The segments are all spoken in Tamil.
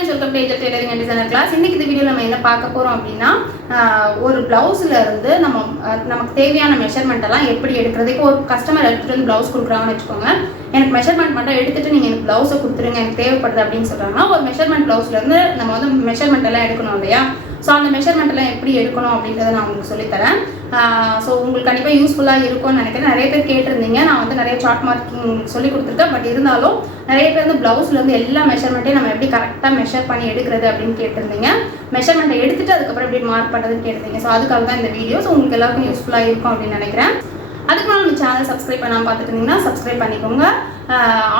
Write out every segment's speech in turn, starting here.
Friends, welcome to Angel tailoring and designer class. இன்னைக்கு இந்த வீடியோ நம்ம என்ன பார்க்க போறோம் அப்படின்னா, ஒரு பிளவுஸ்ல இருந்து நமக்கு தேவையான மெஷர்மெண்ட் எல்லாம் எப்படி எடுக்கிறது. இப்போ ஒரு கஸ்டமர் எடுத்துட்டு வந்து பிளவுஸ் கொடுக்குறாங்கன்னு வச்சுக்கோங்க. எனக்கு மெஷர்மெண்ட் மட்டும் எடுத்துட்டு நீங்க எனக்கு பிளவுஸை கொடுத்துருங்க, எனக்கு தேவைப்படுது அப்படின்னு சொல்றாங்கன்னா, ஒரு மெஷர்மெண்ட் பிளவுஸ்ல இருந்து நம்ம வந்து மெஷர்மெண்ட் எல்லாம் எடுக்கணும் இல்லையா. ஸோ அந்த மெஷர்மெண்ட் எல்லாம் எப்படி எடுக்கணும் அப்படின்றத நான் உங்களுக்கு சொல்லித்தரேன். ஸோ உங்களுக்கு கண்டிப்பாக யூஸ்ஃபுல்லாக இருக்கும்னு நினைக்கிறேன். நிறைய பேர் கேட்டிருந்தீங்க, நான் வந்து நிறைய சார்ட் மார்க்கிங் சொல்லி கொடுத்துருக்கேன். பட் இருந்தாலும் நிறைய பேர் வந்து பிளவுஸ்லேருந்து எல்லா மெஷர்மெண்ட்டையும் நம்ம எப்படி கரெக்டாக மெஷர் பண்ணி எடுக்கிறது அப்படின்னு கேட்டிருந்தீங்க. மெஷர்மெண்ட்டை எடுத்துட்டு அதுக்கப்புறம் எப்படி மார்க் பண்ணுறதுன்னு கேட்டிருந்தீங்க. ஸோ அதுக்காக தான் இந்த வீடியோ. ஸோ உங்களுக்கு எல்லாருக்கும் யூஸ்ஃபுல்லாக இருக்கும் அப்படின்னு நினைக்கிறேன். அதுக்கு மேலே நம்ம சேனல் சப்ஸ்கிரைப் பண்ணாமல் பார்த்துட்டு இருந்தீங்கன்னா சப்ஸ்கிரைப் பண்ணிக்கோங்க.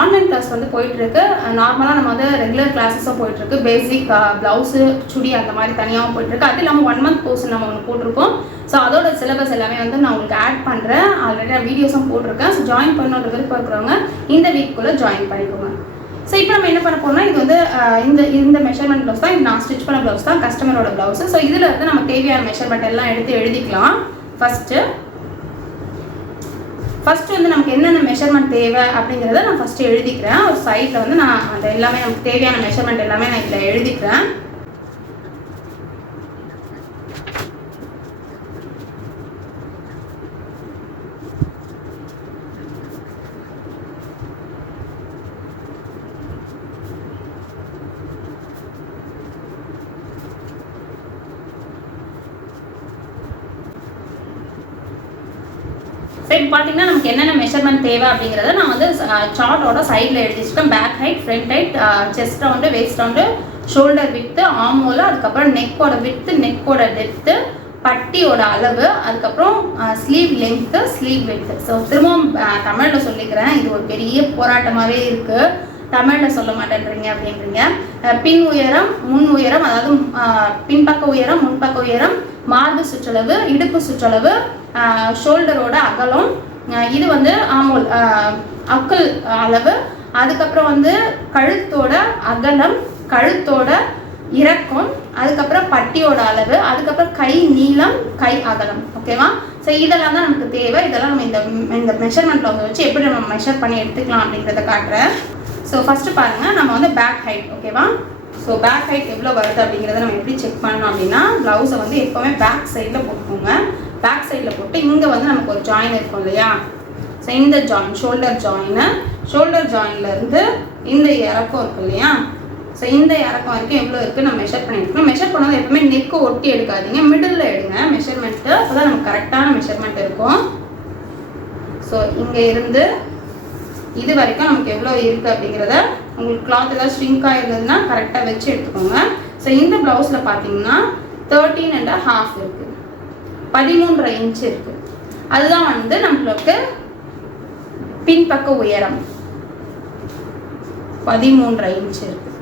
ஆன்லைன் கிளாஸ் வந்து போயிட்டுருக்கு. நார்மலாக நம்ம வந்து ரெகுலர் கிளாஸஸும் போயிட்டுருக்கு. பேசிக் ப்ளவுஸு, சுடி அந்த மாதிரி தனியாகவும் போயிட்டுருக்கு. அது இல்லாமல் 1 month கோர்ஸ் நம்ம ஒன்று போட்டிருக்கோம். ஸோ அதோட சிலபஸ் எல்லாமே வந்து நான் உங்களுக்கு ஆட் பண்ணுறேன். ஆல்ரெடி நான் வீடியோஸும் போட்டிருக்கேன். ஸோ ஜாயின் பண்ணணுன்ற விருப்பம் இருக்கிறவங்க இந்த வீக்குள்ளே ஜாயின் பண்ணிக்கோங்க. ஸோ இப்போ நம்ம என்ன பண்ண போகிறோம்னா, இது வந்து இந்த மெஷர்மெண்ட் ப்ளவுஸ் தான். இது நான் ஸ்டிச் பண்ண ப்ளவுஸ் தான், கஸ்டமரோட ப்ளவுஸு. ஸோ இதில் இருந்து நம்ம தேவையான மெஷர்மெண்ட் எல்லாம் எடுத்து எழுதிக்கலாம். ஃபஸ்ட்டு வந்து நமக்கு என்னென்ன மெஷர்மெண்ட் தேவை அப்படிங்கிறத நான் ஃபஸ்ட்டு எழுதிக்கிறேன். ஒரு சைட்டில் வந்து நான் அந்த எல்லாமே நமக்கு தேவையான மெஷர்மெண்ட் எல்லாமே நான் இதில் எழுதிக்கிறேன். இப்போ பார்த்தீங்கன்னா நமக்கு என்னென்ன மெஷர்மெண்ட் தேவை அப்படிங்கிறத நான் வந்து சார்ட்டோட சைடில் எழுதி வச்சுருக்கேன். Back height, front height, chest round, waist round, shoulder width, armhole, அதுக்கப்புறம் நெக்கோட வித்து, நெக்கோட டெப்த்து, பட்டியோட அளவு, அதுக்கப்புறம் sleeve length, sleeve width. So திரும்பவும் தமிழில் சொல்லிக்கிறேன். இது ஒரு பெரிய போராட்டமாகவே இருக்குது. தமிழில் சொல்ல மாட்டேன்றீங்க அப்படின்றீங்க. பின் உயரம், முன் உயரம், அதாவது பின்பக்க உயரம், முன்பக்க உயரம், மார்பு சுற்றளவு, இடுப்பு சுற்றளவு, ஷோல்டரோட அகலம், இது வந்து ஆமோல் அக்கல் அளவு, அதுக்கப்புறம் வந்து கழுத்தோட அகலம், கழுத்தோட இறக்கம், அதுக்கப்புறம் பட்டியோட அளவு, அதுக்கப்புறம் கை நீளம், கை அகலம். ஓகேவா? ஸோ இதெல்லாம் தான் நமக்கு தேவை. இதெல்லாம் நம்ம இந்த மெஷர்மெண்ட்டில் வச்சு எப்படி நம்ம மெஷர் பண்ணி எடுத்துக்கலாம் அப்படிங்கிறத காட்டுறேன். ஸோ ஃபஸ்ட்டு பாருங்கள், நம்ம வந்து பேக் ஹைட். ஓகேவா? ஸோ பேக் ஹைட் எவ்வளோ வருது அப்படிங்கிறத நம்ம எப்படி செக் பண்ணணும் அப்படின்னா, ப்ளவுஸை வந்து எப்போவுமே பேக் சைடில் போட்டுக்கோங்க. பேக் சைடில் போட்டு இங்கே வந்து நமக்கு ஒரு ஜாயின் இருக்கும் இல்லையா. ஸோ இந்த ஜாயின் ஷோல்டர் ஜாயின்லேருந்து இந்த இறக்கம் இருக்கும் இல்லையா. ஸோ இந்த இறக்கம் வரைக்கும் எவ்வளோ இருக்குது நம்ம மெஷர் பண்ணியிருக்கோம். மெஷர் பண்ணால் எப்பவுமே நெக்கு ஒட்டி எடுக்காதீங்க, மிடில் எடுங்க மெஷர்மெண்ட்டு. அப்போ தான் நமக்கு கரெக்டான மெஷர்மெண்ட் இருக்கும். ஸோ இங்கே இருந்து இது வரைக்கும் நமக்கு எவ்வளோ இருக்குது அப்படிங்கிறத உங்களுக்கு கிளாத் ஏதாவது ஸ்ட்ரிங்காக இருந்ததுன்னா கரெக்டாக வச்சு எடுத்துக்கோங்க. ஸோ இந்த ப்ளவுஸில் பார்த்தீங்கன்னா 13.5 இருக்குது, 13.5 இன்ச்சு இருக்குது. அதுதான் வந்து நம்மளுக்கு பின்பக்க உயரம் 13.5 இன்ச்சு இருக்குது.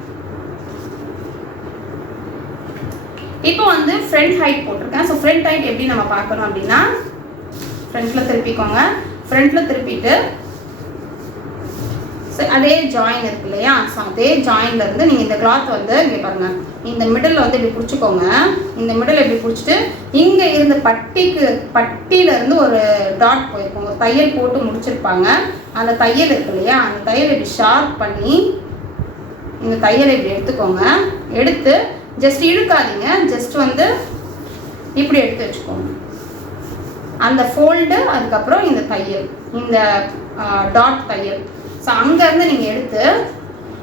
இப்போ வந்து ஃப்ரண்ட் ஹைட் போட்டிருக்கேன். ஸோ ஃப்ரண்ட் ஹைட் எப்படி நம்ம பார்க்கணும் அப்படின்னா, ஃப்ரண்ட்டில் திருப்பிக்கோங்க. ஃப்ரண்ட்டில் திருப்பிட்டு அதே ஜாயின் இருக்கு இல்லையா. ஸோ அதே ஜாயின்லேருந்து நீங்கள் இந்த கிளாத் வந்து இங்கே பாருங்கள், இந்த மிடில் வந்து இப்படி பிடிச்சிக்கோங்க. இந்த மிடில் இப்படி பிடிச்சிட்டு இங்கே இருந்த பட்டியிலேருந்து ஒரு டாட் போயிருக்கோங்க. ஒரு தையல் போட்டு முடிச்சிருப்பாங்க. அந்த தையல் இருக்கு இல்லையா, அந்த தையல் இப்படி ஷார்ப் பண்ணி இந்த தையலை இப்படி எடுத்துக்கோங்க. எடுத்து ஜஸ்ட் இழுக்காதீங்க, ஜஸ்ட் வந்து இப்படி எடுத்து வச்சுக்கோங்க. அந்த ஃபோல்டு, அதுக்கப்புறம் இந்த தையல், இந்த டாட் தையல். ஸோ அங்கேருந்து நீங்கள் எடுத்து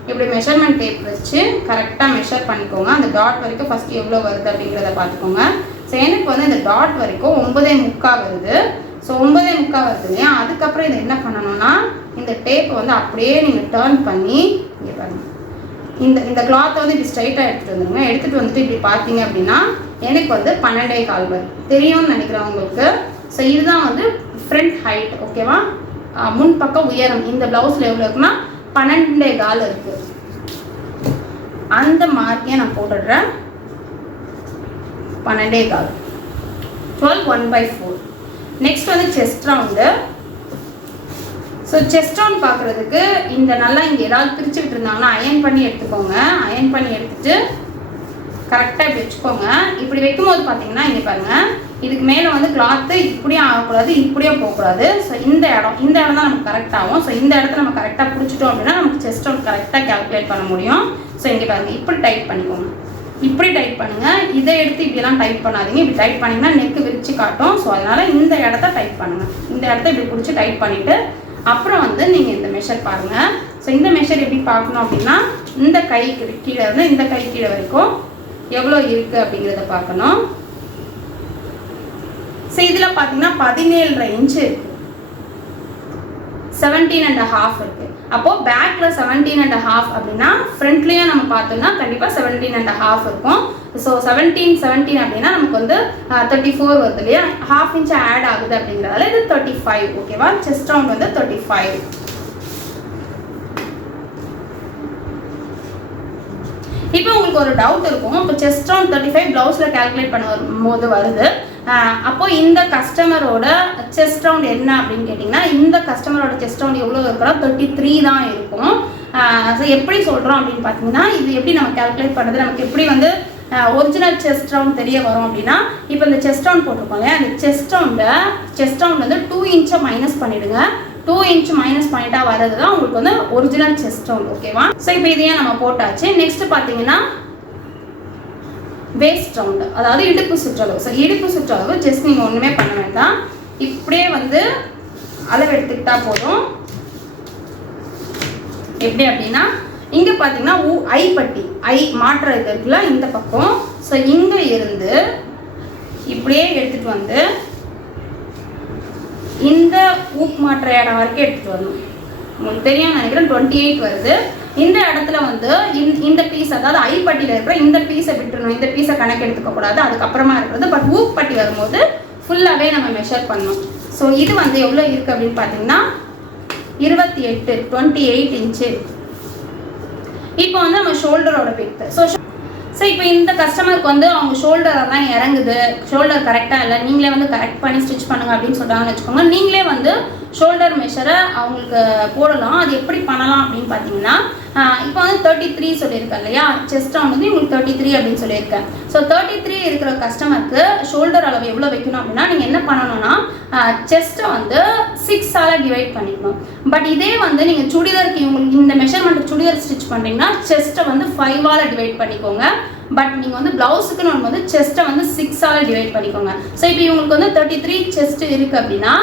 இப்படி மெஷர்மெண்ட் டேப் வச்சு கரெக்டாக மெஷர் பண்ணிக்கோங்க. அந்த டாட் வரைக்கும் ஃபஸ்ட்டு எவ்வளோ வருது அப்படிங்கிறத பார்த்துக்கோங்க. ஸோ எனக்கு வந்து இந்த டாட் வரைக்கும் 9.75 வருது. ஸோ 9.75 வருது இல்லையா. அதுக்கப்புறம் இதை என்ன பண்ணணும்னா, இந்த டேப்பை வந்து அப்படியே நீங்கள் டேர்ன் பண்ணி இங்கே பாருங்கள், இந்த கிளாத்தை வந்து இப்படி ஸ்ட்ரைட்டாக எடுத்துகிட்டு வந்துடுங்க. எடுத்துகிட்டு வந்துட்டு இப்படி பார்த்தீங்க அப்படின்னா எனக்கு வந்து 12.25 வருது. தெரியும்னு நினைக்கிறேன் உங்களுக்கு. ஸோ இதுதான் வந்து ஃப்ரண்ட் ஹைட். ஓகேவா? முன்பக்க உயரம் இந்த ப்ளவுஸில் எவ்வளோ இருக்குன்னா 12.25 இருக்குது. அந்த மார்க்கையை நான் போட்டுடுறேன். 12.25, 12 1/4. நெக்ஸ்ட் வந்து chest round. So chest round பார்க்குறதுக்கு இந்த நல்லா இங்கே ஏதாவது பிரிச்சுக்கிட்டு இருந்தாங்கன்னா அயன் பண்ணி எடுத்துக்கோங்க. அயன் பண்ணி எடுத்துட்டு கரெக்டாக இப்படி வச்சுக்கோங்க. இப்படி வைக்கும்போது பார்த்தீங்கன்னா இங்கே பாருங்கள், இதுக்கு மேலே வந்து கிளாத்து இப்படியும் ஆகக்கூடாது, இப்படியும் போகக்கூடாது. ஸோ இந்த இடம் தான் நமக்கு கரெக்டாகும். ஸோ இந்த இடத்துல நம்ம கரெக்டாக பிடிச்சிட்டோம் அப்படின்னா நமக்கு செஸ்ட் ரவுண்ட் கரெக்டாக கால்குலேட் பண்ண முடியும். ஸோ இங்கே பாருங்கள், இப்படி டைட் பண்ணிக்கோங்க, இப்படி டைட் பண்ணுங்கள். இதை எடுத்து இப்படிலாம் டைட் பண்ணாதீங்க. இப்படி டைட் பண்ணிங்கன்னா நெக்கு விரிச்சு காட்டும். ஸோ அதனால் இந்த இடத்த டைட் பண்ணுங்கள். இந்த இடத்த இப்படி பிடிச்சி டைட் பண்ணிவிட்டு அப்புறம் வந்து நீங்கள் இந்த மெஷர் பாருங்கள். ஸோ இந்த மெஷர் எப்படி பார்க்கணும் அப்படின்னா, இந்த கைக்கு கீழே இருந்து இந்த கை கீழே வரைக்கும் எவ்வளோ இருக்குது அப்படிங்கிறத பார்க்கணும். ஸோ இதில் பார்த்தீங்கன்னா 17.5 இன்ச்சு இருக்குது, 17.5 இருக்குது. அப்போது பேக்கில் 17.5 அப்படின்னா ஃப்ரண்ட்லேயும் நம்ம பார்த்தோம்னா கண்டிப்பாக 17.5 இருக்கும். ஸோ 17 அப்படின்னா நமக்கு வந்து 34 வருது இல்லையா, 1/2 இன்ச் ஆட் ஆகுது அப்படிங்கிறதால இது 35. ஓகேவா, செஸ்ட் ரவுண்ட் வந்து 35. இப்போ உங்களுக்கு ஒரு டவுட் இருக்கும், இப்போ செஸ்ட் ரவுண்ட் 35 ப்ளவுஸில் கால்குலேட் பண்ணும்போது வருது. அப்போ இந்த கஸ்டமரோட செஸ்ட் ரவுண்ட் என்ன அப்படின்னு கேட்டிங்கன்னா, இந்த கஸ்டமரோட செஸ்ட் ரவுண்ட் எவ்வளோ இருக்கிறா 33 தான் இருக்கும். ஸோ எப்படி சொல்கிறோம் அப்படின்னு பார்த்தீங்கன்னா, இது எப்படி நம்ம கால்குலேட் பண்ணுறது, நமக்கு எப்படி வந்து ஒரிஜினல் செஸ்ட் ரவுண்ட் தெரிய வரும் அப்படின்னா, இப்போ இந்த செஸ்ட் ரவுண்ட் போட்டிருக்கோம் இல்லையா, அந்த செஸ்ட் ரவுண்ட் வந்து 2 இன்ச்சை மைனஸ் பண்ணிவிடுங்க. 2 இன்ச் மைனஸ் பாயிண்ட்டாக வர்றது தான் உங்களுக்கு வந்து ஒரிஜினல் செஸ்ட் ரவுண்ட். ஓகேவா, ஸோ இப்போ இதையே நம்ம போட்டாச்சு. நெக்ஸ்ட் பார்த்தீங்கன்னா வேஸ்ட் ரவுண்டு, அதாவது இடுப்பு சுற்றளவு. ஸோ இடுப்பு சுற்றளவு ஜஸ்ட் நீங்கள் ஒன்றுமே பண்ண வேண்டாம், இப்படியே வந்து அளவு எடுத்துக்கிட்டா போதும். எப்படி அப்படின்னா, இங்கே பார்த்தீங்கன்னா ஐப்பட்டி ஐ மாற்ற இது இருக்குல்ல இந்த பக்கம். ஸோ இங்கே இருந்து இப்படியே எடுத்துகிட்டு வந்து இந்த ஊக் மாற்ற இடம் வரைக்கும் எடுத்துகிட்டு வரணும். உங்களுக்கு தெரியும் நினைக்கிறேன், 28 வருது. இந்த இடத்துல வந்து இந்த பீஸ், அதாவது ஐப்பட்டியில் இருக்கிற இந்த பீஸை விட்டுறணும், இந்த பீஸை கணக்கு எடுத்துக்கக்கூடாது, அதுக்கப்புறமா இருக்கிறது. பட் ஊக் பட்டி வரும்போது ஃபுல்லாகவே நம்ம மெஷர் பண்ணணும். ஸோ இது வந்து எவ்வளோ இருக்குது அப்படின்னு பார்த்தீங்கன்னா 28 இன்ச்சு. இப்போ வந்து நம்ம ஷோல்டரோட பிக்து. ஸோ இப்போ இந்த கஸ்டமருக்கு வந்து அவங்க ஷோல்டரெல்லாம் இறங்குது, ஷோல்டர் கரெக்டாக இல்லை, நீங்களே வந்து கரெக்ட் பண்ணி ஸ்டிச் பண்ணுங்க அப்படின்னு சொல்கிறாங்கன்னு வச்சுக்கோங்க. நீங்களே வந்து ஷோல்டர் மெஷரை அவங்களுக்கு போடலாம். அது எப்படி பண்ணலாம் அப்படின்னு பார்த்தீங்கன்னா, இப்போ வந்து 33 சொல்லியிருக்கேன் இல்லையா, செஸ்ட் ரவுண்ட் வந்து உங்களுக்கு 33 அப்படின்னு சொல்லியிருக்கேன். ஸோ 33 இருக்கிற கஸ்டமருக்கு ஷோல்டர் அளவு எவ்வளோ வைக்கணும் அப்படின்னா, நீங்கள் என்ன பண்ணணும்னா செஸ்ட்டை வந்து 6ஆல் டிவைட் பண்ணிக்கணும். பட் இதே வந்து நீங்கள் சுடிதாருக்கு இவங்களுக்கு இந்த மெஷர்மெண்ட் சுடிதார் ஸ்டிச் பண்ணுறீங்கன்னா செஸ்ட்டை வந்து 5ஆல் டிவைட் பண்ணிக்கோங்க. பட் நீங்கள் வந்து ப்ளவுஸுக்குன்னு ஒன்று வந்து செஸ்ட்டை வந்து 6ஆல் டிவைட் பண்ணிக்கோங்க. ஸோ இப்போ இவங்களுக்கு வந்து 33 செஸ்ட் இருக்குது அப்படின்னா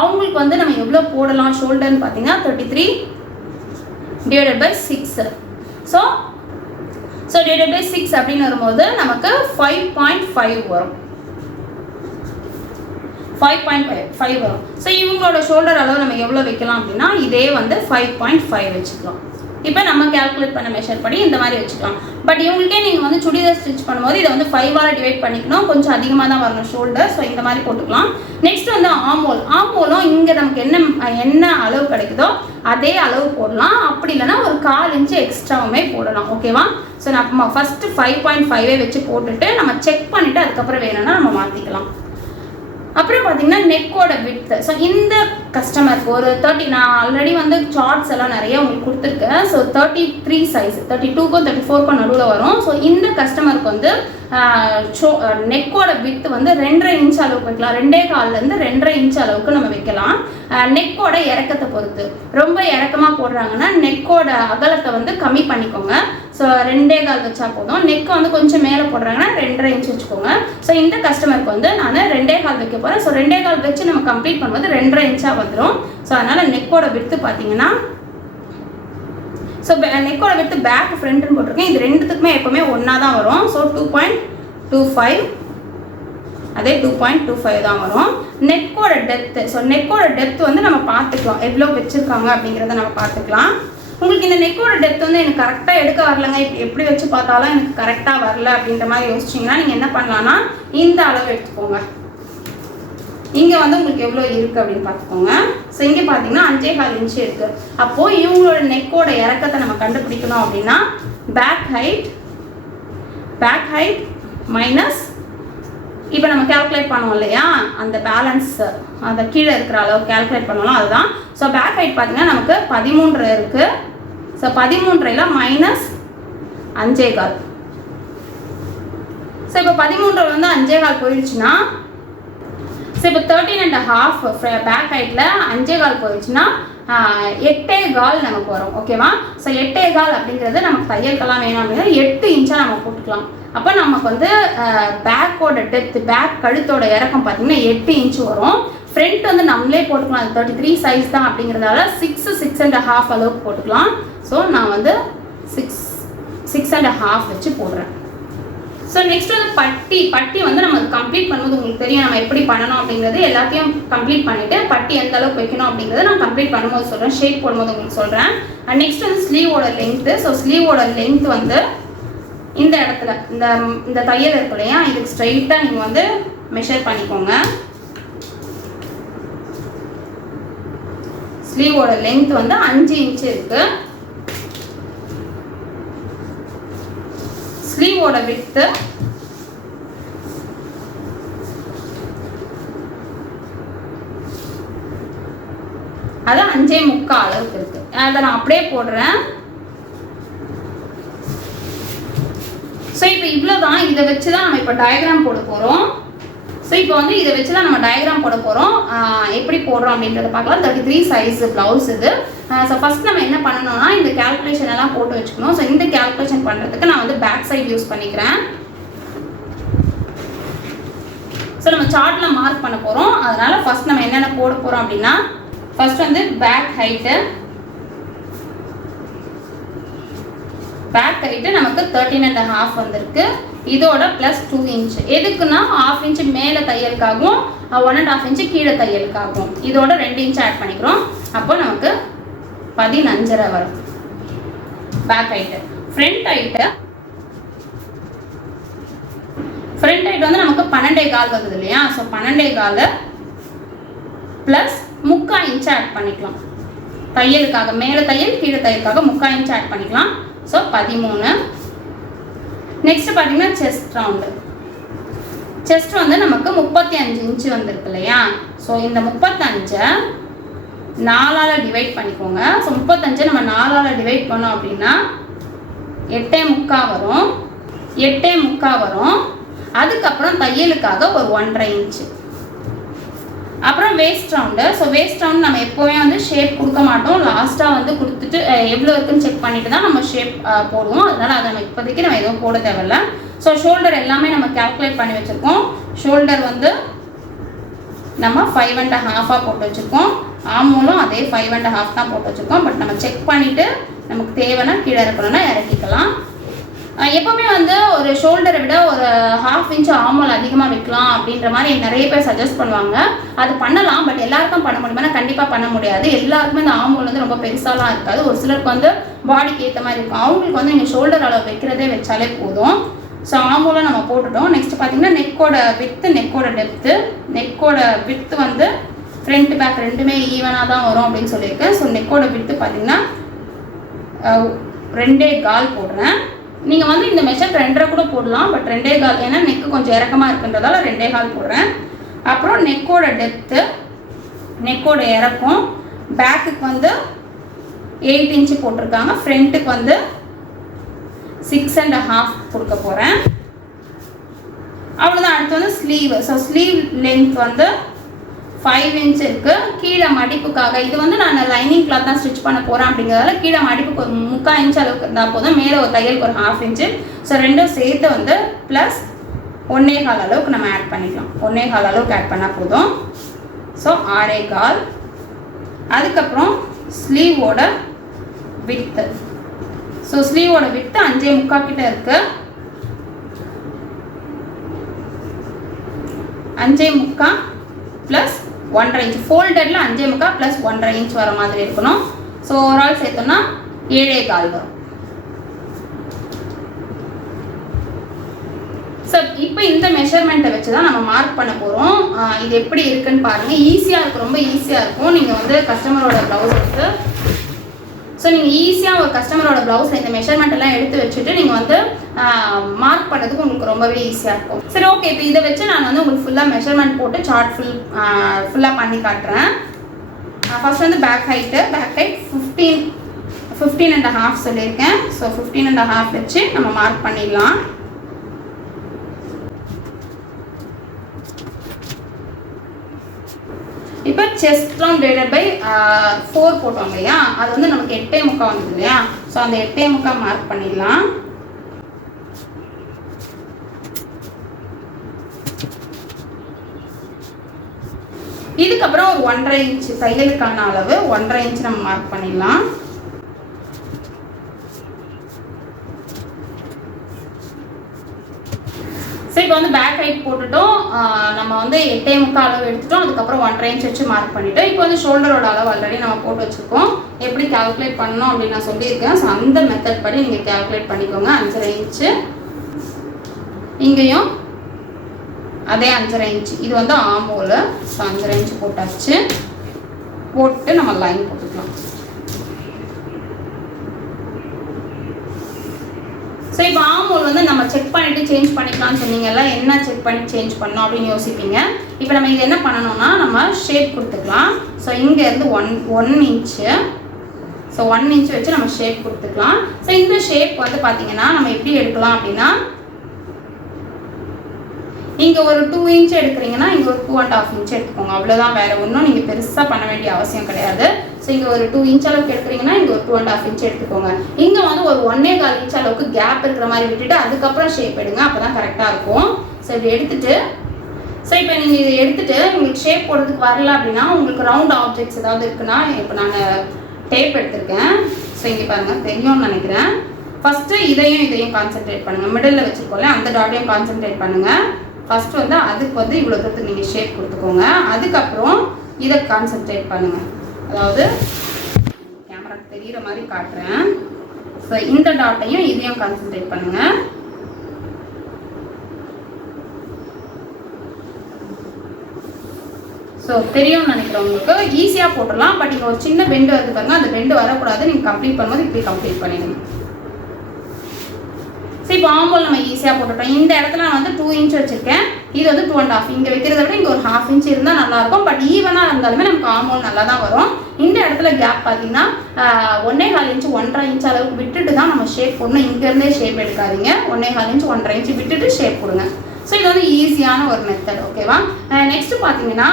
அவங்களுக்கு வந்து நம்ம எவ்வளோ போடலாம் ஷோல்டர்னு பார்த்தீங்கன்னா 33 divided by 6. So divided by 6 அப்படின்னு வரும்போது நமக்கு 5.5 வரும். 5.5 வரும். ஸோ இவங்களோட ஷோல்டர் அளவு நம்ம எவ்வளோ வைக்கலாம் அப்படின்னா இதே வந்து 5.5 வச்சுக்கலாம். இப்போ நம்ம கால்குலேட் பண்ண மெஷர் படி இந்த மாதிரி வச்சுக்கலாம். பட் இவங்களுக்கே நீங்கள் வந்து சுடிதார் ஸ்டிச் பண்ணும்போது இதை வந்து 5ஆல் டிவைட் பண்ணிக்கணும், கொஞ்சம் அதிகமாக தான் வரணும் ஷோல்டர். ஸோ இந்த மாதிரி போட்டுக்கலாம். நெக்ஸ்ட் வந்து ஆம்போலும் இங்கே நமக்கு என்ன அளவு கிடைக்குதோ அதே அளவு போடலாம். அப்படி இல்லைன்னா ஒரு 1/4 இன்ச்சு எக்ஸ்ட்ராவுமே போடலாம். ஓகேவா, ஸோ நம்ம ஃபஸ்ட்டு 5.5 வச்சு போட்டுட்டு நம்ம செக் பண்ணிவிட்டு அதுக்கப்புறம் வேணும்னா நம்ம மாற்றிக்கலாம். அப்புறம் பார்த்தீங்கன்னா நெக்கோட விட்த். ஸோ இந்த கஸ்டமருக்கு ஒரு 30, நான் ஆல்ரெடி வந்து சார்ட்ஸ் எல்லாம் நிறைய உங்களுக்கு கொடுத்துருக்கேன். ஸோ 33 சைஸ், 32க்கும் 34க்கும் நடுவில் வரும். ஸோ இந்த கஸ்டமருக்கு வந்து நெக்கோட விட்த் வந்து 2.5 இன்ச் அளவுக்கு வைக்கலாம். 2.25 2.5 இன்ச் அளவுக்கு நம்ம வைக்கலாம். நெக்கோட இறக்கத்தை பொறுத்து, ரொம்ப இறக்கமாக போடுறாங்கன்னா நெக்கோட அகலத்தை வந்து கம்மி பண்ணிக்கோங்க. ஸோ 2.25 வச்சா போதும். நெக்கை வந்து கொஞ்சம் மேலே போடுறாங்கன்னா 2.5 இன்ச் வச்சுக்கோங்க. ஸோ இந்த கஸ்டமருக்கு வந்து நான் 2.25 வைக்க போகிறேன். ஸோ 2.25 வச்சு நம்ம கம்ப்ளீட் பண்ணும்போது 2.5 இன்ச்சாக வந்துடும். ஸோ அதனால் நெக்கோட விட்த்து பார்த்தீங்கன்னா, ஸோ நெக்கோட விட்த்து பேக் ஃப்ரண்ட்னு போட்டிருக்கேன். இது ரெண்டுத்துக்குமே எப்போவுமே ஒன்றா தான் வரும். ஸோ 2.25, அதே 2.25 தான் வரும். நெக்கோட டெப்த்து, ஸோ நெக்கோட டெப்த் வந்து நம்ம பார்த்துக்கலாம், எவ்வளோ வச்சுருக்காங்க அப்படிங்கிறத நம்ம பார்த்துக்கலாம். உங்களுக்கு இந்த நெக்கோட டெப்த் வந்து எனக்கு கரெக்டாக எடுக்க வரலங்க, எப்படி வச்சு பார்த்தாலும் எனக்கு கரெக்டாக வரல அப்படின்ற மாதிரி யோசிச்சிங்கன்னா நீங்கள் என்ன பண்ணலான்னா இந்த அளவு எடுத்துக்கோங்க. இங்கே வந்து உங்களுக்கு எவ்வளோ இருக்குது அப்படின்னு பார்த்துக்கோங்க. ஸோ இங்கே பார்த்தீங்கன்னா 5.25 இன்ச்சு இருக்குது. அப்போது இவங்களோட நெக்கோட இறக்கத்தை நம்ம கண்டுபிடிக்கணும் அப்படின்னா பேக் ஹைட் மைனஸ், இப்போ நம்ம கால்குலேட் பண்ணுவோம் இல்லையா அந்த பேலன்ஸ், அந்த கீழே இருக்கிற அளவு கால்குலேட் பண்ணலாம், அதுதான். ஸோ பேக் ஹைட் பார்த்தீங்கன்னா நமக்கு 13 இருக்குது. So 13 minus 5.25. ஸோ இப்போ 13 வந்து 5.25 போயிடுச்சுன்னா, ஸோ இப்போ 13.5 பேக் ஹைட்டில் 5.25 போயிடுச்சுன்னா 8.25 நமக்கு வரும். ஓகேவா? ஸோ 8.25 அப்படிங்கிறது நமக்கு தையல்கெல்லாம் வேணும் அப்படின்னா 8 இன்ச்சா நம்ம போட்டுக்கலாம். அப்போ நமக்கு வந்து பேக்கோட டெப்த், பேக் கழுத்தோட இறக்கம் பார்த்தீங்கன்னா 8 இன்ச் வரும். ஃப்ரண்ட் வந்து நம்மளே போட்டுக்கலாம், அது 33 சைஸ் தான் அப்படிங்கிறதால 6.5 அளவுக்கு போட்டுக்கலாம். ஸோ நான் வந்து 6.5 வச்சு போடுறேன். ஸோ நெக்ஸ்ட் வந்து பட்டி வந்து நம்ம கம்ப்ளீட் பண்ணும்போது உங்களுக்கு தெரியும் நம்ம எப்படி பண்ணணும் அப்படிங்கிறது. எல்லாத்தையும் கம்ப்ளீட் பண்ணிவிட்டு பட்டி எந்த அளவுக்கு வைக்கணும் அப்படிங்கிறத நான் கம்ப்ளீட் பண்ணும்போது சொல்கிறேன், ஷேப் போடும்போது உங்களுக்கு சொல்கிறேன். நெக்ஸ்ட் வந்து ஸ்லீவோட லென்த்து. ஸோ ஸ்லீவோட லென்த் வந்து இந்த இடத்துல இந்த தையல் இருக்கு இல்லையா, இதுக்கு ஸ்ட்ரைட்டாக நீங்கள் வந்து மெஷர் பண்ணிக்கோங்க. ஸ்லீவோட லென்த் வந்து 5 இன்ச்சு இருக்குது. ஸ்லீவோட விட்த் அது 5.25 அளவுக்கு இருக்கு. அதை நான் அப்படியே போடுறேன். ஸோ இப்போ இவ்வளோதான். இதை வச்சு தான் நம்ம இப்போ டயக்ராம் போட போகிறோம். ஸோ இப்போ வந்து இதை வச்சு தான் நம்ம டயக்ராம் போட போகிறோம். எப்படி போடுறோம் அப்படின்றத பார்க்கலாம். 33 சைஸ் ப்ளவுஸ் இது. ஸோ ஃபஸ்ட் நம்ம என்ன பண்ணணும்னா இந்த கேல்குலேஷன் எல்லாம் போட்டு வச்சுக்கணும். ஸோ இந்த கேல்குலேஷன் பண்ணுறதுக்கு நான் வந்து பேக் சைடு யூஸ் பண்ணிக்கிறேன். ஸோ நம்ம சார்ட்டில் மார்க் பண்ண போகிறோம். அதனால் ஃபஸ்ட் நம்ம என்னென்ன போட போகிறோம் அப்படின்னா, ஃபஸ்ட் வந்து பேக் ஹைட்டு நமக்கு 13.5 வந்திருக்கு. இதோட +2 இன்ச் எதுக்குன்னா 1/2 இன்ச் மேலே தையலுக்காகவும் 1.5 இன்ச் கீழே தையலுக்காகவும். இதோட 2 இன்ச் ஆட் பண்ணிக்கிறோம். அப்போ நமக்கு 15.5 வரும் பேக் ஹைட்டு. ஃப்ரண்ட் ஹைட்டு வந்து நமக்கு 12.25 வருது இல்லையா. ஸோ 12.25 + 3/4 இன்ச் ஆட் பண்ணிக்கலாம். தையலுக்காக மேலே தையல் கீழே தையலுக்காக 3/4 இன்ச் ஆட் பண்ணிக்கலாம். ஸோ 13. நெக்ஸ்ட் பார்த்தீங்கன்னா செஸ்ட் வந்து நமக்கு 35 இன்ச்சு வந்திருக்கு இல்லையா. ஸோ இந்த 35 4ஆல் டிவைட் பண்ணிக்கோங்க. ஸோ 35 நம்ம 4ஆல் டிவைட் பண்ணோம் அப்படின்னா 8.25 வரும். அதுக்கப்புறம் தையலுக்காக ஒரு 1.5 இன்ச்சு. அப்புறம் waste round. So waste round நம்ம எப்போவுமே வந்து ஷேப் கொடுக்க மாட்டோம். லாஸ்ட்டாக வந்து கொடுத்துட்டு எவ்வளோ இருக்குன்னு செக் பண்ணிட்டு தான் நம்ம ஷேப் போடுவோம். அதனால் அதை நம்ம இப்போதைக்கு நம்ம எதுவும் போட தேவையில்ல. ஸோ ஷோல்டர் எல்லாமே நம்ம கேல்குலேட் பண்ணி வச்சுருக்கோம். ஷோல்டர் வந்து நம்ம 5.5 போட்டு வச்சுருக்கோம். ஆமூலும் அதே 5.5 தான் போட்டு வச்சுருக்கோம். பட் நம்ம செக் பண்ணிவிட்டு நமக்கு தேவைன்னா கீழே இருக்கணும்னா இறக்கிக்கலாம். எப்போவுமே வந்து ஒரு ஷோல்டரை விட ஒரு 1/2 இன்ச் ஆமோல் அதிகமாக வைக்கலாம் அப்படின்ற மாதிரி நிறைய பேர் சஜஸ்ட் பண்ணுவாங்க. அது பண்ணலாம், பட் எல்லாருக்கும் பண்ண முடியுமா? கண்டிப்பாக பண்ண முடியாது. எல்லாருக்குமே இந்த ஆமோல் வந்து ரொம்ப பெருசாலாம் இருக்காது. ஒரு சிலருக்கு வந்து பாடிக்கு ஏற்ற மாதிரி இருக்கும். அவங்களுக்கு வந்து நீங்கள் ஷோல்டர் அளவு வைக்கிறதே வச்சாலே போதும். ஸோ ஆமோலை நம்ம போட்டுட்டோம். நெக்ஸ்ட் பார்த்தீங்கன்னா நெக்கோட வித்து, நெக்கோட டெப்த்து. நெக்கோட வித்து வந்து ஃப்ரண்ட் பேக் ரெண்டுமே ஈவனாக தான் வரும் அப்படின்னு சொல்லியிருக்கேன். ஸோ நெக்கோட வித்து பார்த்தீங்கன்னா 2.25 போடுறேன். நீங்கள் வந்து இந்த மெஷர் 2.5 கூட போடலாம், பட் 2.25 ஏன்னா நெக்கு கொஞ்சம் இறக்கமாக இருக்குன்றதால 2.25 போடுறேன். அப்புறம் நெக்கோட டெப்த்து, நெக்கோட இறக்கம். பேக்குக்கு வந்து 8 இன்ச்சு போட்டிருக்காங்க. ஃப்ரண்ட்டுக்கு வந்து 6.5 கொடுக்க போகிறேன். அவ்வளோதான். அடுத்து வந்து ஸ்லீவ். ஸோ ஸ்லீவ் லென்த் வந்து 5 இன்ச் இருக்குது. கீழே மடிப்புக்காக இது வந்து நான் லைனிங் கிளாத் தான் ஸ்டிச் பண்ண போகிறேன் அப்படிங்கிறதால கீழே மடிப்புக்கு ஒரு 3/4 இன்ச் அளவுக்கு இருந்தால் போதும். மேலே ஒரு தையலுக்கு ஒரு 1/2 இன்ச்சு. ஸோ ரெண்டும் சேர்த்து வந்து ப்ளஸ் 1.25 அளவுக்கு நம்ம ஆட் பண்ணிக்கலாம். 1.25 அளவுக்கு ஆட் பண்ணால் போதும். ஸோ 6.25. அதுக்கப்புறம் ஸ்லீவோட வித்து. ஸோ ஸ்லீவோட வித்து 5.25 கிட்ட இருக்குது. 5.25 ப்ளஸ் 1.5 இன்ச். ஃபோல்டடில் 5.25 ப்ளஸ் 1.5 இன்ச் வர மாதிரி இருக்கணும். ஸோ ஓவரால் சேர்த்தோம்னா 7.25 வரும். ஸோ இப்போ இந்த மெஷர்மெண்ட்டை வச்சு தான் நம்ம மார்க் பண்ண போகிறோம். இது எப்படி இருக்குன்னு பாருங்கள். ஈஸியாக இருக்கும், ரொம்ப ஈஸியாக இருக்கும். நீங்கள் வந்து கஸ்டமரோட ப்ளவுஸ் எடுத்து ஸோ நீங்கள் ஈஸியாக ஒரு கஸ்டமரோட ப்ளவுஸில் இந்த மெஷர்மெண்ட் எல்லாம் எடுத்து வச்சுட்டு நீங்கள் வந்து மார்க் பண்ணுறதுக்கு உங்களுக்கு ரொம்பவே ஈஸியாக இருக்கும். சரி, ஓகே. இப்போ இதை வச்சு நான் வந்து உங்களுக்கு ஃபுல்லாக மெஷர்மெண்ட் போட்டு சார்ட் ஃபுல்லாக பண்ணி காட்டுறேன். ஃபர்ஸ்ட் வந்து பேக் ஹைட் 15.5 சொல்லியிருக்கேன். ஸோ 15.5 வச்சு நம்ம மார்க் பண்ணிடலாம். இப்போ செஸ்ட் ரவுண்ட் டிவைடட் பை 4 போட்டோம் இல்லையா, அது வந்து நமக்கு 8.75 வந்தது இல்லையா. ஸோ அந்த 8.75 மார்க் பண்ணிடலாம். இதுக்கப்புறம் ஒரு 1.5 இன்ச் தையலுக்கான அளவு 1.5 இன்ச் நம்ம மார்க் பண்ணிடலாம். ஸோ இப்போ வந்து பேக் ஹைட் போட்டுட்டோம், நம்ம வந்து 8.75 அளவு எடுத்துட்டோம், அதுக்கப்புறம் 1.5 இன்ச் வச்சு மார்க் பண்ணிட்டோம். இப்போ வந்து ஷோல்டரோட அளவு ஆல்ரெடி நம்ம போட்டு வச்சுருக்கோம். எப்படி கால்குலேட் பண்ணணும் அப்படின்னு நான் சொல்லியிருக்கேன். ஸோ அந்த மெத்தட் படி நீங்கள் கால்குலேட் பண்ணிக்கோங்க. 5.5 இன்ச்சு, இங்கேயும் அதே 5.5 இன்ச்சு, இது வந்து ஆம்போல். ஸோ 5.5 இன்ச்சு போட்டாச்சு. போட்டு நம்ம லைன் போட்டுக்கலாம். ஸோ இப்போ ஆமோல் வந்து நம்ம செக் பண்ணிவிட்டு சேஞ்ச் பண்ணிக்கலாம்னு சொன்னீங்கல்ல, என்ன செக் பண்ணி சேஞ்ச் பண்ணோம் அப்படின்னு யோசிப்பீங்க. இப்போ நம்ம இது என்ன பண்ணணும்னா நம்ம ஷேப் கொடுத்துக்கலாம். ஸோ இங்கேருந்து 1 இன்ச்சு, ஸோ 1 இன்ச் வச்சு நம்ம ஷேப் கொடுத்துக்கலாம். ஸோ இந்த ஷேப் வந்து பார்த்தீங்கன்னா நம்ம எப்படி எடுக்கலாம் அப்படின்னா, இங்கே ஒரு 2 இன்ச் எடுக்கிறீங்கன்னா இங்கே ஒரு 2.5 இன்ச் எடுத்துக்கோங்க. அவ்வளோதான், வேறு ஒன்றும் நீங்கள் பெருசாக பண்ண வேண்டிய அவசியம் கிடையாது. ஸோ இங்கே ஒரு 2 இன்ச் அளவுக்கு எடுக்கிறீங்கன்னா இங்கே ஒரு 2.5 இன்ச் எடுத்துக்கோங்க. இங்கே வந்து ஒரு 1.25 இன்ச் அளவுக்கு கேப் இருக்கிற மாதிரி விட்டுட்டு அதுக்கப்புறம் ஷேப் எடுங்க, அப்போ தான் கரெக்டாக இருக்கும். ஸோ இப்படி எடுத்துட்டு, ஸோ இப்போ நீங்கள் இதை எடுத்துட்டு உங்களுக்கு ஷேப் போடுறதுக்கு வரல அப்படின்னா, உங்களுக்கு ரவுண்ட் ஆப்ஜெக்ட்ஸ் ஏதாவது இருக்குன்னா, இப்போ நான் டேப் எடுத்திருக்கேன். ஸோ இங்கே பாருங்கள், தெரியும்னு நினைக்கிறேன். ஃபஸ்ட்டு இதையும் கான்சென்ட்ரேட் பண்ணுங்கள். மிடில் வச்சுருக்கோம்ல அந்த டாட்டையும் கான்சென்ட்ரேட் பண்ணுங்கள். ஃபஸ்ட்டு வந்து அதுக்கு வந்து இவ்வளோ தூரத்துக்கு நீங்கள் ஷேப் கொடுத்துக்கோங்க. அதுக்கப்புறம் இதை கான்சென்ட்ரேட் பண்ணுங்கள். அதாவது கேமராக்கு தெரிகிற மாதிரி காட்டுறேன். ஸோ இந்த டாட்டையும் இதையும் கான்சென்ட்ரேட் பண்ணுங்கள். ஸோ தெரியும்னு நினைக்கிறேன், உங்களுக்கு ஈஸியாக போட்டுடலாம். பட் இங்கே ஒரு சின்ன பெண்டு வருது பாருங்கள், அந்த பெண்டு வரக்கூடாது. நீங்கள் கம்ப்ளீட் பண்ணும்போது இப்படி கம்ப்ளீட் பண்ணிடுங்க. ஸோ இப்போ ஆம்போல் நம்ம ஈஸியாக போட்டுட்டோம். இந்த இடத்துல நான் வந்து 2 இன்ச் வச்சுருக்கேன், இது வந்து 2.5. இங்கே வைக்கிறத விட இங்கே ஒரு 1/2 இன்ச் இருந்தால் நல்லாயிருக்கும். பட் ஈவனாக இருந்தாலுமே நமக்கு ஆம்போல் நல்லா தான் வரும். இந்த இடத்துல கேப் பார்த்தீங்கன்னா 1.25 இன்ச் 1.5 இன்ச் அளவுக்கு விட்டுட்டு தான் நம்ம ஷேப் போடணும். இங்கேருந்தே ஷேப் எடுக்காதீங்க. 1.25 இன்ச் 1.5 இன்ச் விட்டுட்டு ஷேப் கொடுங்க. ஸோ இது வந்து ஈஸியான ஒரு மெத்தட். ஓகேவா? நெக்ஸ்ட்டு பார்த்தீங்கன்னா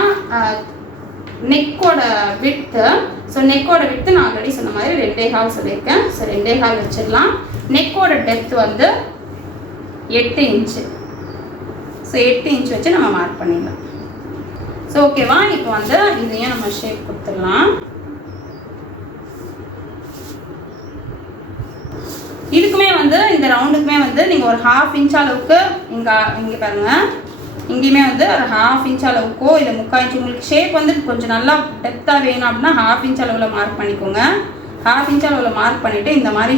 நெக்கோட விட்த்து. ஸோ நெக்கோட விட்த்து நான் ஆல்ரெடி சொன்ன மாதிரி 2.25 சொல்லியிருக்கேன். ஸோ 2.25 வச்சிடலாம். நெக்கோட டெப்த் வந்து 8 இன்ச்சு. ஸோ 8 இன்ச் வச்சு நம்ம மார்க் பண்ணிடலாம். ஸோ ஓகேவா? இப்போ வந்து இதையும் நம்ம ஷேப் கொடுத்துடலாம். இதுக்குமே வந்து இந்த ரவுண்டுக்குமே வந்து நீங்கள் ஒரு 1/2 இன்ச் அளவுக்கு இங்கே பாருங்கள், இங்கேயுமே வந்து ஒரு 1/2 இன்ச் அளவுக்கோ இல்லை 3/4 இன்ச், உங்களுக்கு ஷேப் வந்து கொஞ்சம் நல்லா டெப்த்தாக வேணும் அப்படின்னா 1/2 இன்ச் அளவில் மார்க் பண்ணிக்கோங்க. 1/2 இன்ச் அளவில் மார்க் பண்ணிவிட்டு இந்த மாதிரி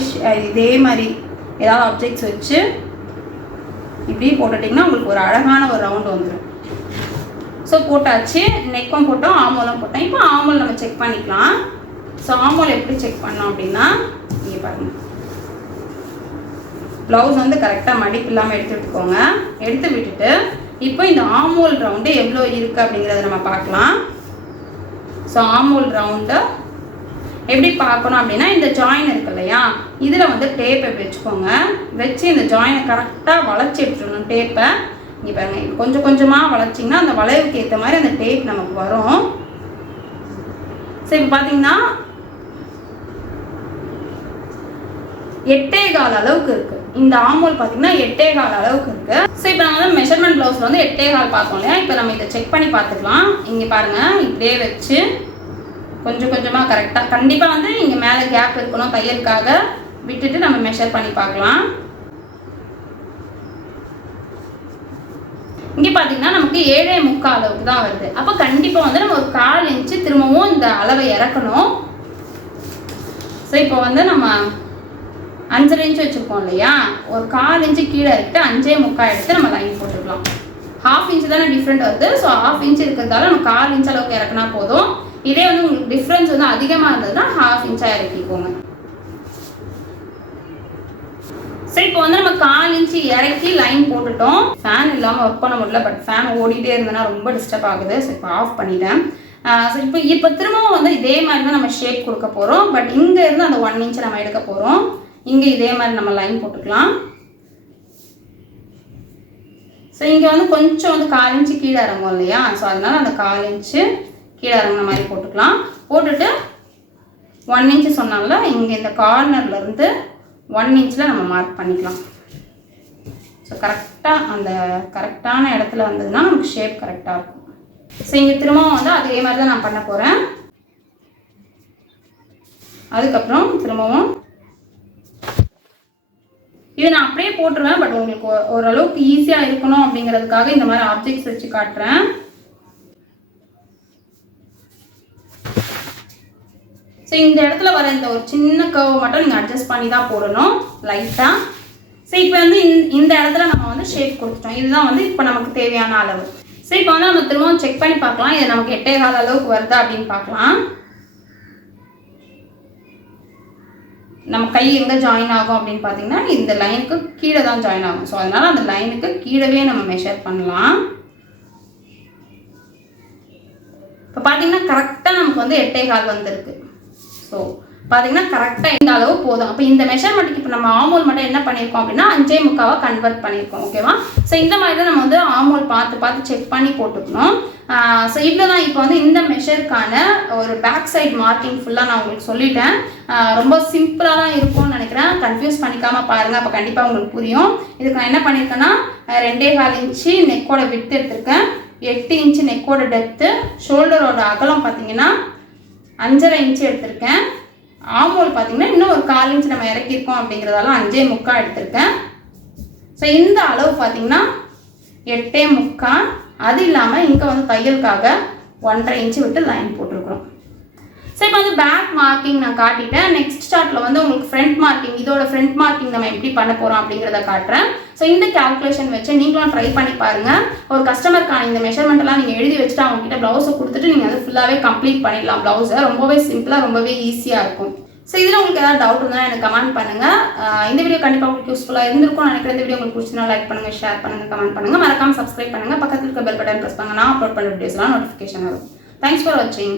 இதே மாதிரி ஏதாவது ஆப்ஜெக்ட்ஸ் வச்சு இப்படி போட்டுட்டிங்கன்னா உங்களுக்கு ஒரு அழகான ஒரு ரவுண்டு வந்துடும். ஸோ போட்டாச்சு, நெக்கும் போட்டோம், ஆமோலும் போட்டோம். இப்போ ஆமோல் நம்ம செக் பண்ணிக்கலாம். ஸோ ஆமோல் எப்படி செக் பண்ணோம் அப்படின்னா, இங்கே பாருங்கள், ப்ளவுஸ் வந்து கரெக்டாக மடிப்பு இல்லாமல் எடுத்து விட்டுக்கோங்க. எடுத்து விட்டுட்டு இப்போ இந்த ஆமோல் ரவுண்டு எவ்வளோ இருக்குது அப்படிங்கிறத நம்ம பார்க்கலாம். ஸோ ஆமோல் ரவுண்டு எப்படி பார்க்கணும் அப்படின்னா, இந்த ஜாயின் இருக்கு இல்லையா, இதில் வந்து டேப்பை வச்சுக்கோங்க. வச்சு இந்த ஜாயினை கரெக்டாக வளைச்சி எடுத்துடணும் டேப்பை. இங்கே பாருங்கள், கொஞ்சம் கொஞ்சமாக வளைச்சிங்கன்னா அந்த வளைவுக்கு ஏற்ற மாதிரி அந்த டேப் நமக்கு வரும். ஸோ இப்போ பார்த்தீங்கன்னா 8.25 அளவுக்கு இருக்குது. இந்த ஆமோல் பார்த்தீங்கன்னா 8.25 அளவுக்கு இருக்குது. ஸோ இப்போ நம்ம வந்து மெஷர்மெண்ட் ப்ளவுஸில் வந்து 8.25 பார்த்தோம் இல்லையா, இப்போ நம்ம இதை செக் பண்ணி பார்த்துக்கலாம். இங்கே பாருங்கள், இப்படியே வச்சு கொஞ்சம் கொஞ்சமாக கரெக்டாக, கண்டிப்பாக வந்து இங்கே மேலே கேப் இருக்கணும் தையலுக்காக, விட்டுட்டு நம்ம மெஷர் பண்ணி பார்க்கலாம். இங்கே பார்த்தீங்கன்னா நமக்கு 7.25 அளவுக்கு தான் வருது. அப்போ கண்டிப்பாக வந்து நம்ம ஒரு 1/4 இன்ச்சு திரும்பவும் இந்த அளவை இறக்கணும். ஸோ இப்போ வந்து நம்ம 5.5 இன்ச் வச்சுருக்கோம் இல்லையா, ஒரு 1/4 இன்ச்சு கீழே எடுத்து 5.25 எடுத்து நம்ம லைன் போட்டுக்கலாம். 1/2 இன்ச்சு தானே டிஃப்ரெண்ட் வருது. ஸோ 1/2 இன்ச் இருக்கிறதால நம்ம 1/4 இன்ச் அளவுக்கு இறக்குனா போதும். இதே வந்து உங்களுக்கு டிஃப்ரென்ஸ் வந்து அதிகமாக இருந்ததுன்னா 1/2 இன்ச்சாக இறக்கிக்கோங்க. ஸோ இப்போ வந்து நம்ம 1/4 இன்ச்சு இறக்கி லைன் போட்டுட்டோம். ஃபேன் இல்லாமல் ஒர்க் பண்ண முடியல, பட் ஃபேன் ஓடிட்டே இருந்ததுன்னா ரொம்ப டிஸ்டர்ப் ஆகுது. ஸோ இப்போ ஆஃப் பண்ணிட்டேன். ஸோ இப்போ திரும்பவும் வந்து இதே மாதிரி தான் நம்ம ஷேப் கொடுக்க போகிறோம். பட் இங்கே இருந்து அந்த 1 இன்ச் நம்ம எடுக்க போகிறோம். இங்கே இதே மாதிரி நம்ம லைன் போட்டுக்கலாம். ஸோ இங்கே வந்து கொஞ்சம் வந்து 1/4 இன்ச்சு கீழே இறங்கும் இல்லையா, ஸோ அதனால் அந்த 1/4 இன்ச்சு கீழே இறங்குன மாதிரி போட்டுக்கலாம். போட்டுட்டு 1 இன்ச் சொன்னால இங்கே இந்த கார்னர்லேருந்து 1 இன்ச்சில் நம்ம மார்க் பண்ணிக்கலாம். ஸோ கரெக்டாக அந்த கரெக்டான இடத்துல வந்ததுன்னா நமக்கு ஷேப் கரெக்டாக இருக்கும். ஸோ இங்கே திரும்பவும் வந்து அதே மாதிரி தான் நான் பண்ண போகிறேன். அதுக்கப்புறம் திரும்பவும் இது நான் அப்படியே போட்டுருவேன். பட் உங்களுக்கு ஓரளவுக்கு ஈஸியாக இருக்கணும் அப்படிங்கிறதுக்காக இந்த மாதிரி ஆப்ஜெக்ட்ஸ் வச்சு காட்டுறேன். ஸோ இந்த இடத்துல வர இந்த ஒரு சின்ன கர்வ் மட்டும் நீங்கள் அட்ஜஸ்ட் பண்ணி தான் போடணும் லைட்டாக. ஸோ இப்போ வந்து இந்த இடத்துல நம்ம வந்து ஷேப் கொடுத்துட்டோம். இதுதான் வந்து இப்போ நமக்கு தேவையான அளவு. ஸோ இப்போ வந்து நம்ம திரும்பவும் செக் பண்ணி பார்க்கலாம். இது நமக்கு 8.25 அளவுக்கு வருதா அப்படின்னு பார்க்கலாம். நம்ம கை எங்கே ஜாயின் ஆகும் அப்படின்னு பார்த்தீங்கன்னா இந்த லைனுக்கு கீழே தான் ஜாயின் ஆகும். ஸோ அதனால் அந்த லைனுக்கு கீழவே நம்ம மெஷர் பண்ணலாம். இப்போ பார்த்தீங்கன்னா கரெக்டாக நமக்கு வந்து 8.25 வந்திருக்கு. ஸோ பார்த்தீங்கன்னா கரெக்டாக இந்த அளவு போதும். அப்போ இந்த மெஷர்மெண்ட்டுக்கு இப்போ நம்ம ஆமோல் மட்டும் என்ன பண்ணியிருக்கோம் அப்படின்னா 5.25 கன்வெர்ட் பண்ணியிருக்கோம். ஓகேவா? ஸோ இந்த மாதிரி தான் நம்ம வந்து ஆமோல் பார்த்து செக் பண்ணி போட்டுக்கணும். ஸோ இவ்வளோ தான். இப்போ வந்து இந்த மெஷருக்கான ஒரு பேக் சைட் மார்க்கிங் ஃபுல்லாக நான் உங்களுக்கு சொல்லிட்டேன். ரொம்ப சிம்பிளாக தான் இருக்கும்னு நினைக்கிறேன். கன்ஃபியூஸ் பண்ணிக்காமல் பாருங்கள், அப்போ கண்டிப்பாக உங்களுக்கு புரியும். இதுக்கு நான் என்ன பண்ணியிருக்கேன்னா 2.25 இன்ச்சு நெக்கோட விட்த் எடுத்திருக்கேன், 8 இன்ச்சு நெக்கோட டெப்த்து, ஷோல்டரோட அகலம் பார்த்தீங்கன்னா 5.5 இன்ச்சு எடுத்திருக்கேன். ஆமோல் பார்த்தீங்கன்னா இன்னும் ஒரு 1/4 இன்ச்சு நம்ம இறக்கியிருக்கோம் அப்படிங்கிறதால 5.25 எடுத்திருக்கேன். ஸோ இந்த அளவு பார்த்தீங்கன்னா 8.25. அது இல்லாமல் இங்கே வந்து தையலுக்காக 1.5 இன்ச்சு விட்டு லைன் போட்டிருக்கிறோம். ஸோ இப்போ வந்து பேக் மார்க்கிங் நான் காட்டிட்டேன். நெக்ஸ்ட் சார்ட்டில் வந்து உங்களுக்கு ஃப்ரண்ட் மார்க்கிங், இதோட ஃப்ரண்ட் மார்க்கிங் நம்ம எப்படி பண்ண போகிறோம் அப்படிங்கிறத காட்டுறேன். ஸோ இந்த கேல்குலேஷன் வச்சு நீங்களும் ட்ரை பண்ணி பாருங்கள். ஒரு கஸ்டமருக்கான இந்த மெஷர்மெண்ட்லாம் நீங்கள் எழுதி வச்சுட்டு அவங்ககிட்ட ப்ளவுஸை கொடுத்துட்டு நீங்கள் வந்து ஃபுல்லாகவே கம்ப்ளீட் பண்ணிடலாம். ப்ளவுஸை ரொம்பவே சிம்பிளாக ரொம்பவே ஈஸியாக இருக்கும். ஸோ இதில் உங்களுக்கு ஏதாவது டவுட் இருந்தால் எனக்கு கமெண்ட் பண்ணுங்கள். இந்த வீடியோ கண்டிப்பாக உங்களுக்கு யூஸ்ஃபுல்லாக இருந்திருக்கும் நினைக்கிறேன். இந்த வீடியோ உங்களுக்கு பிடிச்சினா லைக் பண்ணுங்கள், ஷேர் பண்ணுங்கள், கமெண்ட் பண்ணுங்கள், மறக்காமல் சப்ஸ்கிரைப் பண்ணுங்கள், பக்கத்தில் இருக்க பெல் பட்டன் ப்ரெஸ் பண்ணுங்கள். நான் அப்லோட் பண்ணுற வீடியோஸ்லாம் நோட்டிஃபிகேஷன் வரும். தேங்க்ஸ் ஃபார் வாட்சிங்.